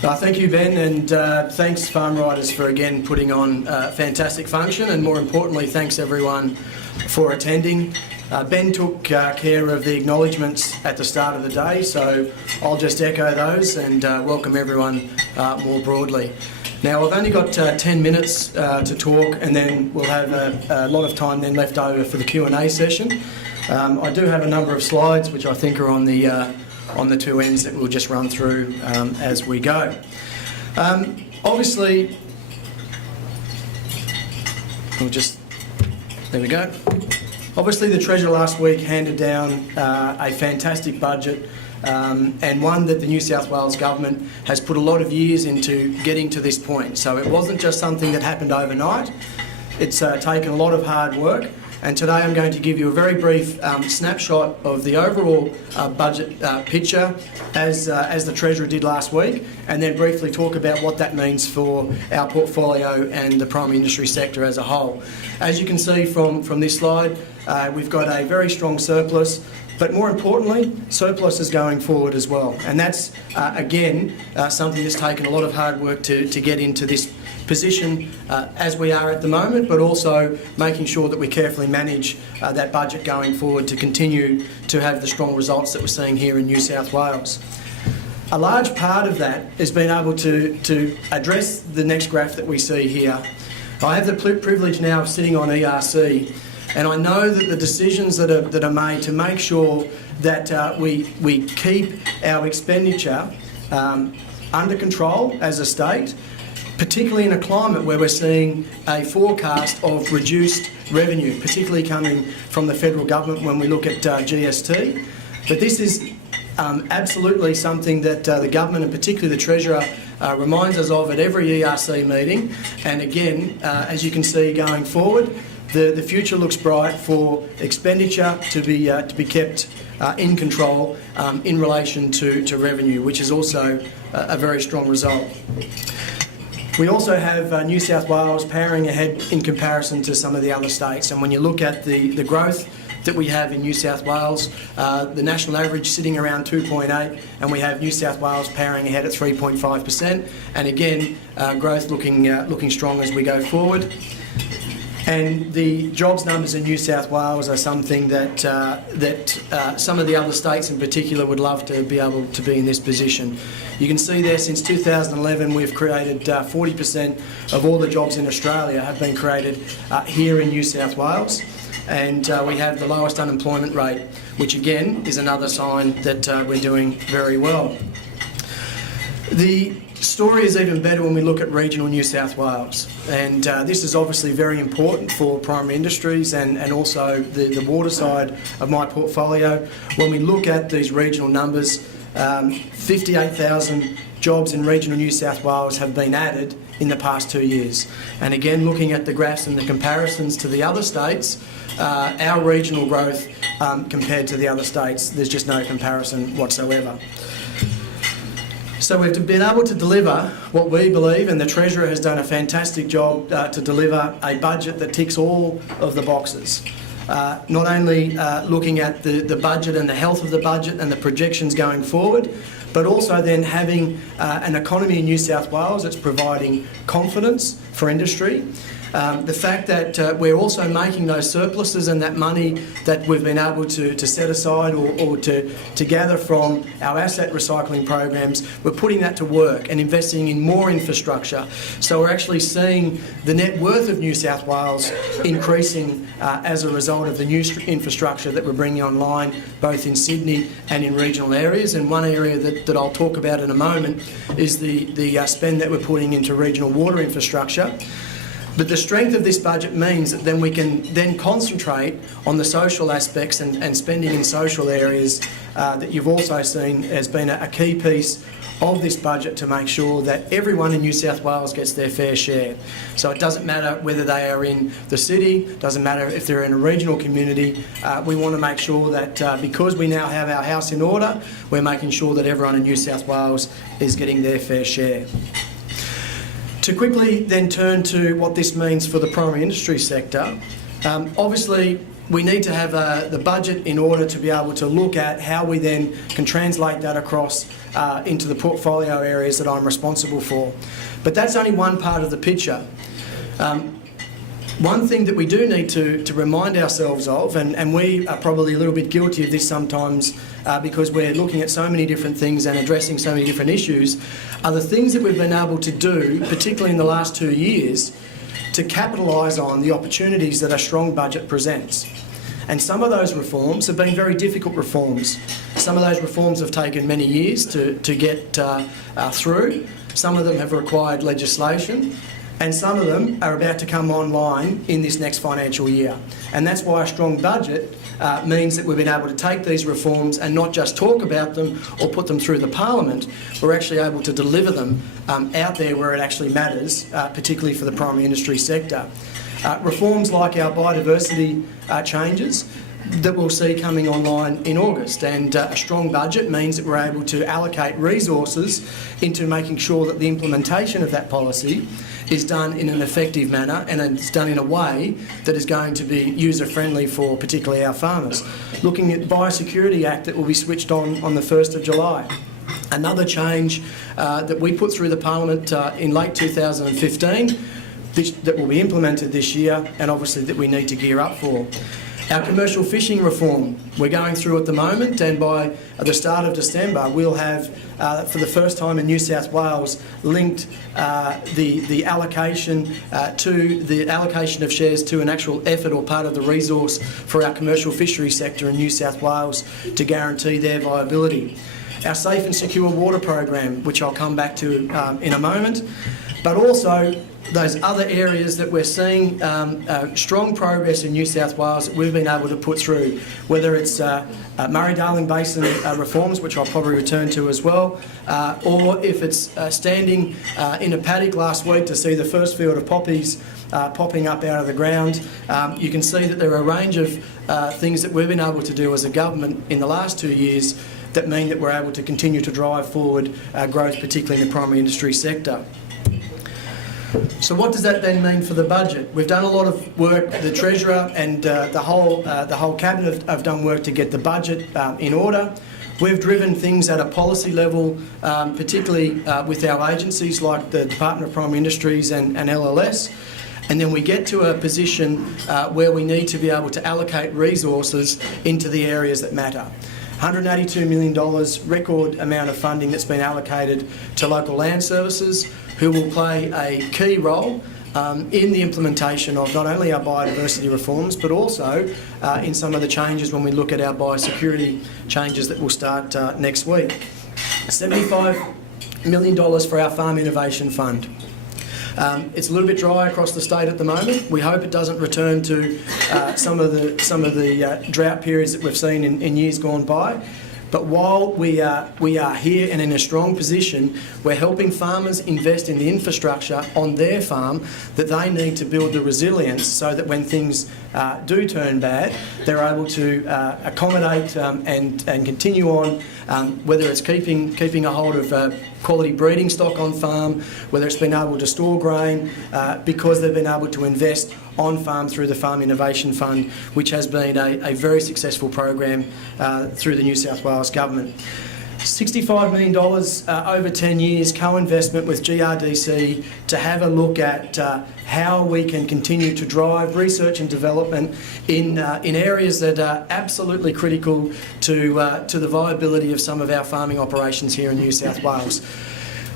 Thank you, Ben, and thanks Farm Riders for again putting on a fantastic function, and more importantly thanks everyone for attending. Ben took care of the acknowledgements at the start of the day, so I'll just echo those and welcome everyone more broadly. Now, I've only got 10 minutes to talk, and then we'll have a lot of time then left over for the Q&A session. I do have a number of slides which I think are on the two ends that we'll just run through as we go. Obviously, there we go. Obviously, the Treasurer last week handed down a fantastic budget, and one that the New South Wales Government has put a lot of years into getting to this point. So it wasn't just something that happened overnight. It's taken a lot of hard work, and today I'm going to give you a very brief snapshot of the overall budget picture as the Treasurer did last week, and then briefly talk about what that means for our portfolio and the primary industry sector as a whole. As you can see from this slide, we've got a very strong surplus, but more importantly, surplus is going forward as well. And that's, again, something that's taken a lot of hard work to get into this position as we are at the moment, but also making sure that we carefully manage that budget going forward to continue to have the strong results that we're seeing here in New South Wales. A large part of that is being able to address the next graph that we see here. I have the privilege now of sitting on ERC, and I know that the decisions that are made to make sure that we keep our expenditure under control as a state, particularly in a climate where we're seeing a forecast of reduced revenue, particularly coming from the federal government when we look at GST. But this is absolutely something that the government, and particularly the Treasurer, reminds us of at every ERC meeting. And again, as you can see going forward, the future looks bright for expenditure to be kept in control in relation to revenue, which is also a very strong result. We also have New South Wales powering ahead in comparison to some of the other states, and when you look at the growth that we have in New South Wales, the national average sitting around 2.8, and we have New South Wales powering ahead at 3.5%, and again growth looking strong as we go forward. And the jobs numbers in New South Wales are something that some of the other states in particular would love to be able to be in this position. You can see there since 2011 we've created 40% of all the jobs in Australia have been created here in New South Wales, and we have the lowest unemployment rate, which again is another sign that we're doing very well. The story is even better when we look at regional New South Wales, and this is obviously very important for primary industries and also the water side of my portfolio. When we look at these regional numbers, 58,000 jobs in regional New South Wales have been added in the past 2 years. And again, looking at the graphs and the comparisons to the other states, our regional growth compared to the other states, there's just no comparison whatsoever. So we've been able to deliver what we believe, and the Treasurer has done a fantastic job to deliver a budget that ticks all of the boxes. Not only looking at the budget and the health of the budget and the projections going forward, but also then having an economy in New South Wales that's providing confidence for industry. The fact that we're also making those surpluses and that money that we've been able to set aside or to gather from our asset recycling programs, we're putting that to work and investing in more infrastructure. So we're actually seeing the net worth of New South Wales increasing as a result of the new infrastructure that we're bringing online, both in Sydney and in regional areas. And one area that I'll talk about in a moment is the spend that we're putting into regional water infrastructure. But the strength of this budget means that then we can then concentrate on the social aspects and spending in social areas that you've also seen has been a key piece of this budget to make sure that everyone in New South Wales gets their fair share. So it doesn't matter whether they are in the city, doesn't matter if they're in a regional community, we want to make sure that because we now have our house in order, we're making sure that everyone in New South Wales is getting their fair share. To quickly then turn to what this means for the primary industry sector, Obviously, we need to have the budget in order to be able to look at how we then can translate that across into the portfolio areas that I'm responsible for. But that's only one part of the picture. One thing that we do need to remind ourselves of, and we are probably a little bit guilty of this sometimes because we're looking at so many different things and addressing so many different issues, are the things that we've been able to do, particularly in the last 2 years, to capitalise on the opportunities that a strong budget presents. And some of those reforms have been very difficult reforms. Some of those reforms have taken many years to get through. Some of them have required legislation, and some of them are about to come online in this next financial year. And that's why a strong budget means that we've been able to take these reforms and not just talk about them or put them through the Parliament. We're actually able to deliver them out there where it actually matters, particularly for the primary industry sector. Reforms like our biodiversity changes that we'll see coming online in August, and a strong budget means that we're able to allocate resources into making sure that the implementation of that policy is done in an effective manner and it's done in a way that is going to be user-friendly for particularly our farmers. Looking at the Biosecurity Act that will be switched on the 1st of July. Another change that we put through the Parliament in late 2015 that will be implemented this year, and obviously that we need to gear up for. Our commercial fishing reform we're going through at the moment, and by the start of December we'll have, for the first time in New South Wales, linked the allocation of shares to an actual effort or part of the resource for our commercial fishery sector in New South Wales to guarantee their viability. Our Safe and Secure Water program, which I'll come back to in a moment, but also those other areas that we're seeing strong progress in New South Wales that we've been able to put through, whether it's Murray-Darling Basin reforms, which I'll probably return to as well, or if it's standing in a paddock last week to see the first field of poppies popping up out of the ground. You can see that there are a range of things that we've been able to do as a government in the last 2 years that mean that we're able to continue to drive forward growth, particularly in the primary industry sector. So what does that then mean for the budget? We've done a lot of work, the Treasurer and the whole Cabinet have done work to get the budget in order. We've driven things at a policy level, particularly with our agencies like the Department of Primary Industries and LLS. And then we get to a position where we need to be able to allocate resources into the areas that matter. $182 million, record amount of funding that's been allocated to local land services, who will play a key role in the implementation of not only our biodiversity reforms, but also in some of the changes when we look at our biosecurity changes that will start next week. $75 million for our Farm Innovation Fund. It's a little bit dry across the state at the moment. We hope it doesn't return to some of the drought periods that we've seen in years gone by. But while we are here and in a strong position, we're helping farmers invest in the infrastructure on their farm that they need to build the resilience so that when things do turn bad, they're able to accommodate and continue on, whether it's keeping a hold of quality breeding stock on farm, whether it's been able to store grain, because they've been able to invest on farm through the Farm Innovation Fund, which has been a very successful program through the New South Wales Government. $65 million over 10 years, co-investment with GRDC to have a look at how we can continue to drive research and development in areas that are absolutely critical to the viability of some of our farming operations here in New South Wales.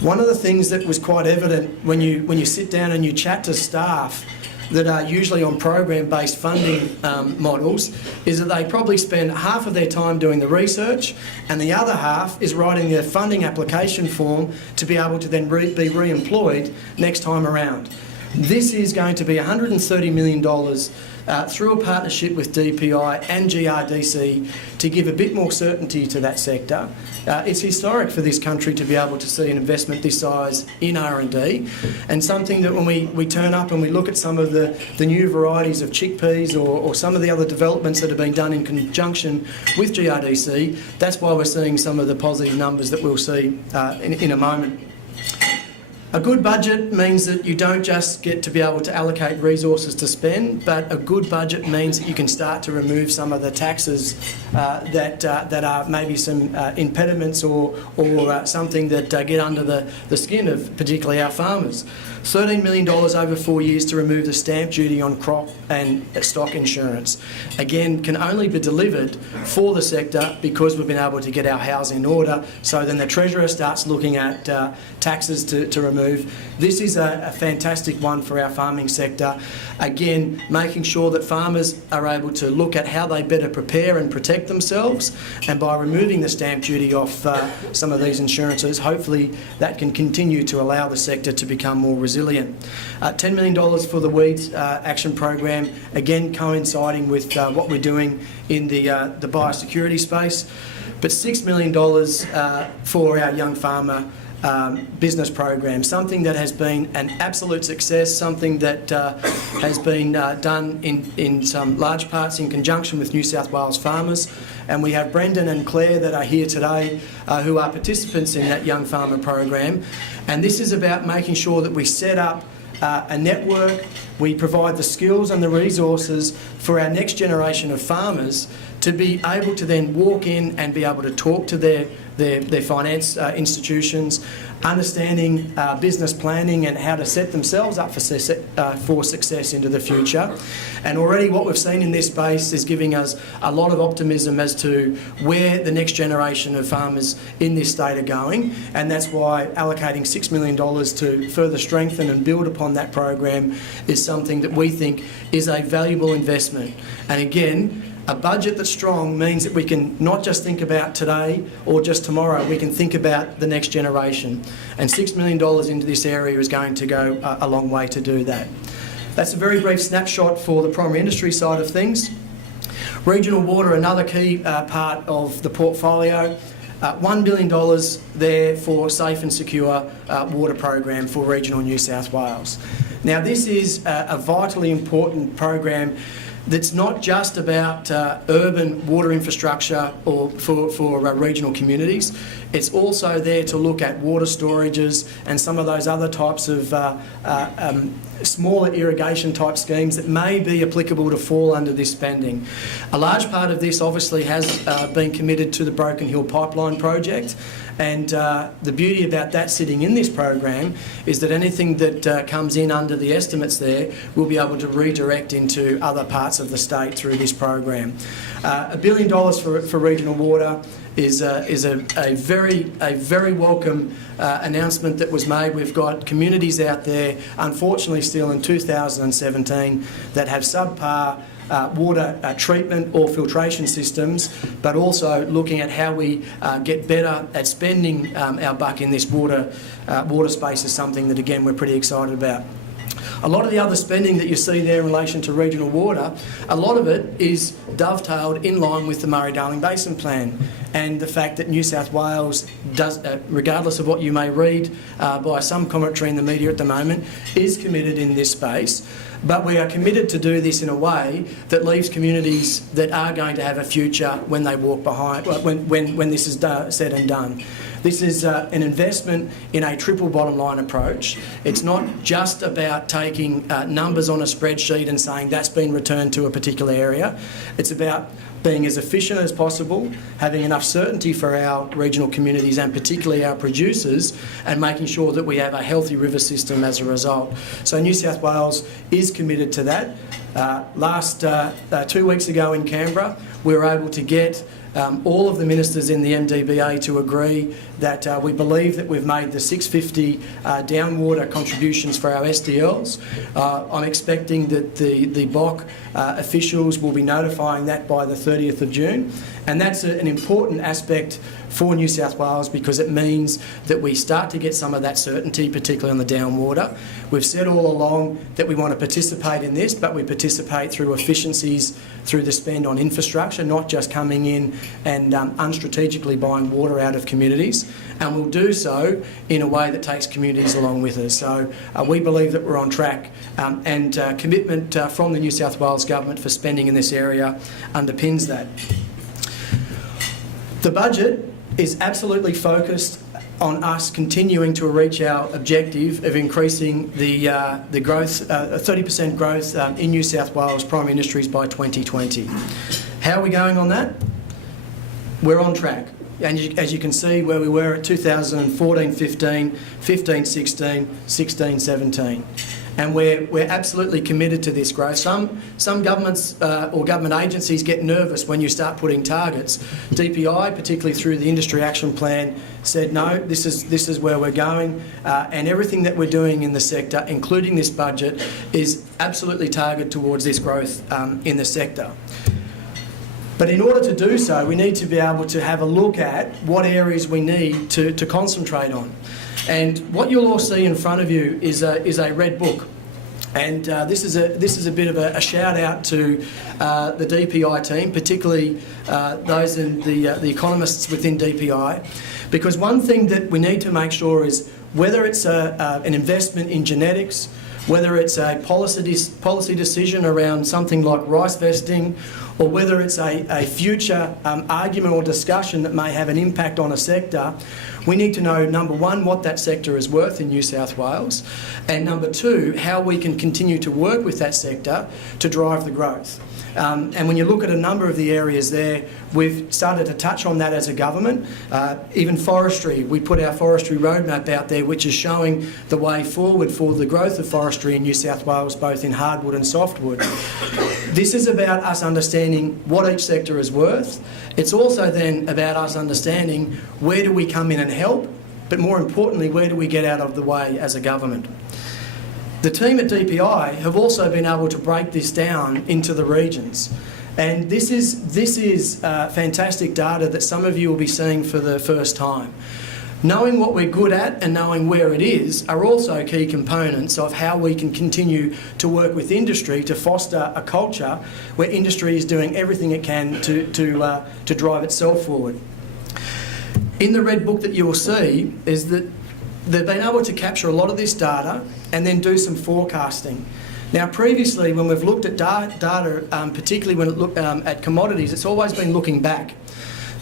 One of the things that was quite evident when you sit down and you chat to staff that are usually on program-based funding models is that they probably spend half of their time doing the research and the other half is writing their funding application form to be able to then be re-employed next time around. This is going to be $130 million through a partnership with DPI and GRDC to give a bit more certainty to that sector. It's historic for this country to be able to see an investment this size in R&D, and something that when we turn up and we look at some of the new varieties of chickpeas or some of the other developments that have been done in conjunction with GRDC, that's why we're seeing some of the positive numbers that we'll see in a moment. A good budget means that you don't just get to be able to allocate resources to spend, but a good budget means that you can start to remove some of the taxes that are maybe some impediments or something that get under the skin of particularly our farmers. $13 million over 4 years to remove the stamp duty on crop and stock insurance. Again, can only be delivered for the sector because we've been able to get our house in order. So then the Treasurer starts looking at taxes to remove. This is a fantastic one for our farming sector. Again, making sure that farmers are able to look at how they better prepare and protect themselves, and by removing the stamp duty off some of these insurances, hopefully that can continue to allow the sector to become more resilient. $10 million for the weeds action program, again coinciding with what we're doing in the biosecurity space, but $6 million for our young farmer business program, something that has been an absolute success, something that has been done in some large parts in conjunction with New South Wales farmers. And we have Brendan and Claire that are here today who are participants in that young farmer program. And this is about making sure that we set up a network, we provide the skills and the resources for our next generation of farmers to be able to then walk in and be able to talk to their finance institutions, understanding business planning and how to set themselves up for success into the future. And already what we've seen in this space is giving us a lot of optimism as to where the next generation of farmers in this state are going, and that's why allocating $6 million to further strengthen and build upon that program is something that we think is a valuable investment. And again, a budget that's strong means that we can not just think about today or just tomorrow, we can think about the next generation. And $6 million into this area is going to go a long way to do that. That's a very brief snapshot for the primary industry side of things. Regional water, another key part of the portfolio. $1 billion there for safe and secure water program for regional New South Wales. Now this is a vitally important program that's not just about urban water infrastructure or for regional communities. It's also there to look at water storages and some of those other types of smaller irrigation type schemes that may be applicable to fall under this spending. A large part of this obviously has been committed to the Broken Hill Pipeline project, and the beauty about that sitting in this program is that anything that comes in under the estimates there will be able to redirect into other parts of the state through this program. $1 billion for regional water is a very welcome announcement that was made. We've got communities out there, unfortunately still in 2017, that have subpar water treatment or filtration systems, but also looking at how we get better at spending our buck in this water space is something that, again, we're pretty excited about. A lot of the other spending that you see there in relation to regional water, a lot of it is dovetailed in line with the Murray-Darling Basin Plan, and the fact that New South Wales does, regardless of what you may read by some commentary in the media at the moment, is committed in this space. But we are committed to do this in a way that leaves communities that are going to have a future when they walk behind, when this is said and done. This is an investment in a triple bottom line approach. It's not just about taking numbers on a spreadsheet and saying that's been returned to a particular area. It's about being as efficient as possible, having enough certainty for our regional communities and particularly our producers, and making sure that we have a healthy river system as a result. So New South Wales is committed to that. Last 2 weeks ago in Canberra, we were able to get all of the ministers in the MDBA to agree that we believe that we've made the 650 downwater contributions for our SDLs. I'm expecting that the BOC officials will be notifying that by the 30th of June, and that's an important aspect for New South Wales because it means that we start to get some of that certainty, particularly on the downwater. We've said all along that we want to participate in this, but we participate through efficiencies, through the spend on infrastructure, not just coming in and unstrategically buying water out of communities, and we'll do so in a way that takes communities along with us. So we believe that we're on track, and commitment from the New South Wales Government for spending in this area underpins that. The budget is absolutely focused on us continuing to reach our objective of increasing the growth, 30% growth in New South Wales primary industries by 2020. How are we going on that? We're on track. And as you can see, where we were at 2014-15, 15-16, 16-17. And we're absolutely committed to this growth. Some governments or government agencies get nervous when you start putting targets. DPI, particularly through the Industry Action Plan, said no, this is where we're going, and everything that we're doing in the sector, including this budget, is absolutely targeted towards this growth in the sector. But in order to do so, we need to be able to have a look at what areas we need to concentrate on. And what you'll all see in front of you is a red book. And this is a bit of a shout out to the DPI team, particularly those in the economists within DPI, because one thing that we need to make sure is whether it's an investment in genetics, whether it's a policy decision around something like rice vesting, or whether it's a future argument or discussion that may have an impact on a sector, we need to know, number one, what that sector is worth in New South Wales, and number two, how we can continue to work with that sector to drive the growth. And when you look at a number of the areas there, we've started to touch on that as a government. Even forestry, we put our forestry roadmap out there, which is showing the way forward for the growth of forestry in New South Wales, both in hardwood and softwood. This is about us understanding what each sector is worth. It's also then about us understanding where do we come in and help, but more importantly, where do we get out of the way as a government. The team at DPI have also been able to break this down into the regions. And this is fantastic data that some of you will be seeing for the first time. Knowing what we're good at and knowing where it is are also key components of how we can continue to work with industry to foster a culture where industry is doing everything it can to drive itself forward. In the red book that you will see is that they've been able to capture a lot of this data and then do some forecasting. Now, previously, when we've looked at data, particularly when it looked at commodities, it's always been looking back.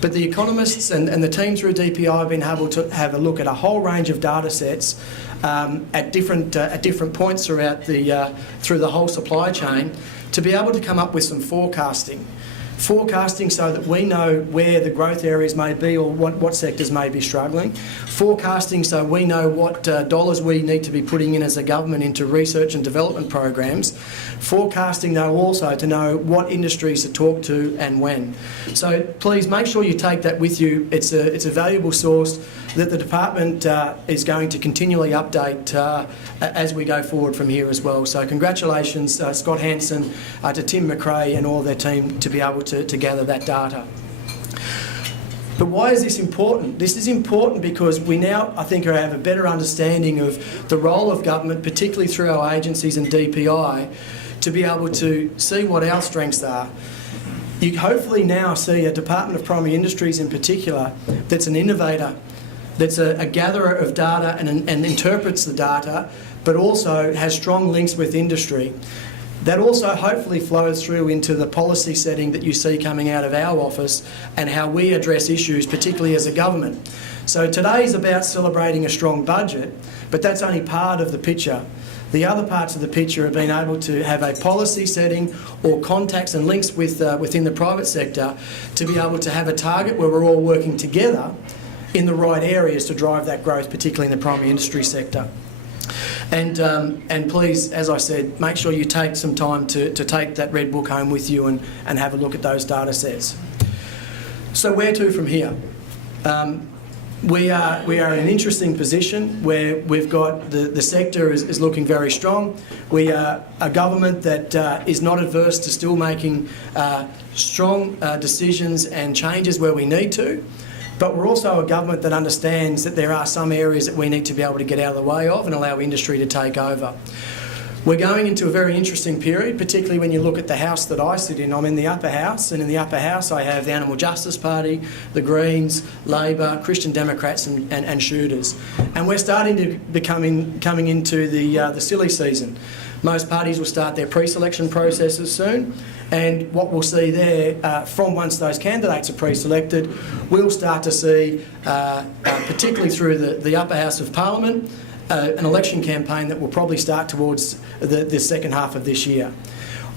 But the economists and the team through DPI have been able to have a look at a whole range of data sets at different points throughout through the whole supply chain to be able to come up with some forecasting. Forecasting so that we know where the growth areas may be or what sectors may be struggling. Forecasting so we know what dollars we need to be putting in as a government into research and development programs. Forecasting though also to know what industries to talk to and when. So please make sure you take that with you. It's a valuable source that the department is going to continually update as we go forward from here as well. So congratulations Scott Hansen, to Tim McRae and all their team to be able to gather that data. But why is this important? This is important because we now, I think, have a better understanding of the role of government, particularly through our agencies and DPI, to be able to see what our strengths are. You hopefully now see a Department of Primary Industries in particular that's an innovator, that's a gatherer of data and interprets the data, but also has strong links with industry. That also hopefully flows through into the policy setting that you see coming out of our office and how we address issues, particularly as a government. So today is about celebrating a strong budget, but that's only part of the picture. The other parts of the picture have been able to have a policy setting or contacts and links with within the private sector to be able to have a target where we're all working together in the right areas to drive that growth, particularly in the primary industry sector. And please, as I said, make sure you take some time to take that red book home with you and have a look at those data sets. So where to from here? We are in an interesting position where we've got the sector is looking very strong. We are a government that is not adverse to still making strong decisions and changes where we need to. But we're also a government that understands that there are some areas that we need to be able to get out of the way of and allow industry to take over. We're going into a very interesting period, particularly when you look at the house that I sit in. I'm in the upper house, and in the upper house I have the Animal Justice Party, the Greens, Labor, Christian Democrats and Shooters. And we're starting to be coming into the silly season. Most parties will start their pre-selection processes soon, and what we'll see there, from once those candidates are pre-selected, we'll start to see, particularly through the upper house of Parliament, an election campaign that will probably start towards the second half of this year.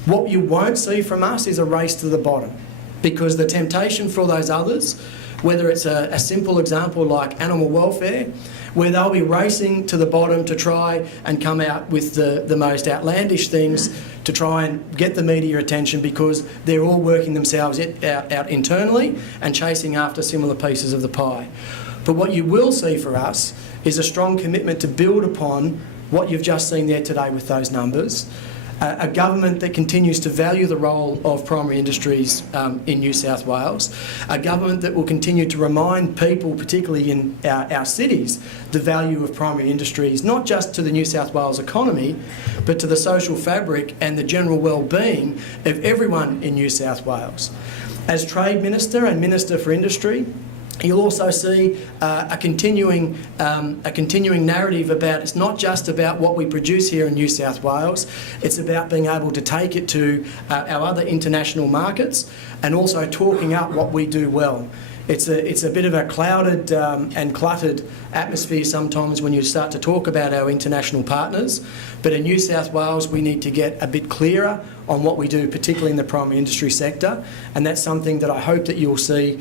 What you won't see from us is a race to the bottom, because the temptation for those others, whether it's a simple example like animal welfare, where they'll be racing to the bottom to try and come out with the most outlandish things to try and get the media attention, because they're all working themselves out internally and chasing after similar pieces of the pie. But what you will see for us is a strong commitment to build upon what you've just seen there today with those numbers. A government that continues to value the role of primary industries in New South Wales. A government that will continue to remind people, particularly in our cities, the value of primary industries, not just to the New South Wales economy, but to the social fabric and the general well-being of everyone in New South Wales. As Trade Minister and Minister for Industry, you'll also see a continuing narrative about, it's not just about what we produce here in New South Wales, it's about being able to take it to our other international markets and also talking up what we do well. It's a bit of a clouded and cluttered atmosphere sometimes when you start to talk about our international partners, but in New South Wales we need to get a bit clearer on what we do, particularly in the primary industry sector, and that's something that I hope that you'll see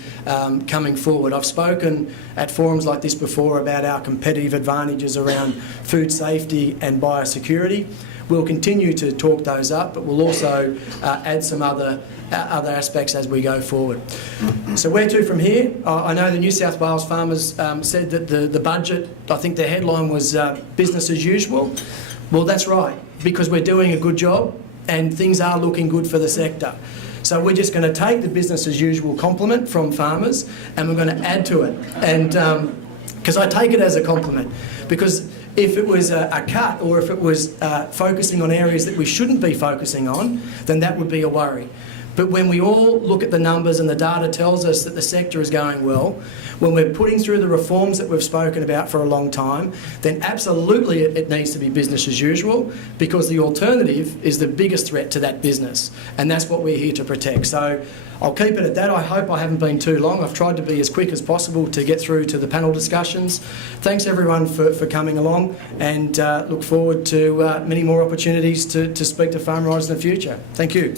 coming forward. I've spoken at forums like this before about our competitive advantages around food safety and biosecurity. We'll continue to talk those up, but we'll also add some other aspects as we go forward. So where to from here? I know the New South Wales farmers said that the budget, I think the headline was business as usual. Well, that's right, because we're doing a good job and things are looking good for the sector. So we're just going to take the business as usual compliment from farmers and we're going to add to it. And because I take it as a compliment, because if it was a cut or if it was focusing on areas that we shouldn't be focusing on, then that would be a worry. But when we all look at the numbers and the data tells us that the sector is going well, when we're putting through the reforms that we've spoken about for a long time, then absolutely it needs to be business as usual, because the alternative is the biggest threat to that business, and that's what we're here to protect. So I'll keep it at that. I hope I haven't been too long. I've tried to be as quick as possible to get through to the panel discussions. Thanks everyone for coming along, and look forward to many more opportunities to speak to farm riders in the future. Thank you.